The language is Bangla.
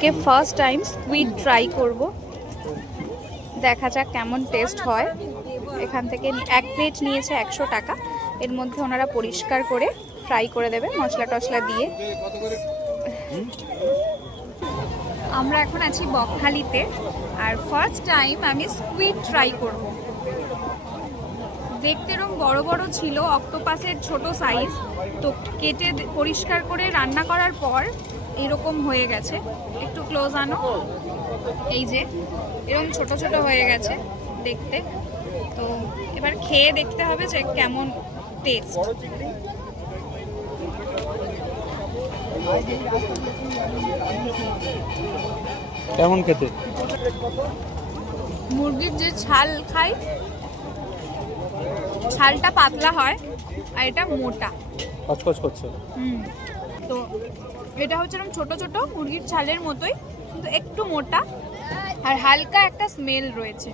কে ফার্স্ট টাইম স্কুইড ট্রাই করব, দেখা যাক কেমন টেস্ট হয়। এখান থেকে এক প্লেট নিয়েছে 100 টাকা। এর মধ্যে ওনারা পরিষ্কার করে ফ্রাই করে দেবে মশলা টশলা দিয়ে। আমরা এখন আছি বকখালিতে, আর ফার্স্ট টাইম আমি স্কুইড ট্রাই করব। দেখতে এরকম বড় বড় ছিল, অক্টোপাসের ছোট সাইজ। তো কেটে পরিষ্কার করে রান্না করার পর এরকম হয়ে গেছে। একটু ক্লোজ আনো, এই যে এরকম ছোট ছোট হয়ে গেছে দেখতে। তো এবার খেয়ে দেখতে হবে যে কেমন টেস্ট। কেমন খেতে? মুরগির যে ছাল খাই, ছালটা পাতলা হয় আর এটা মোটা, কচকচ করছে। তো এটা হচ্ছে এরকম ছোট ছোট মুরগির ছালের মতোই, কিন্তু একটু মোটা আর হালকা একটা স্মেল রয়েছে।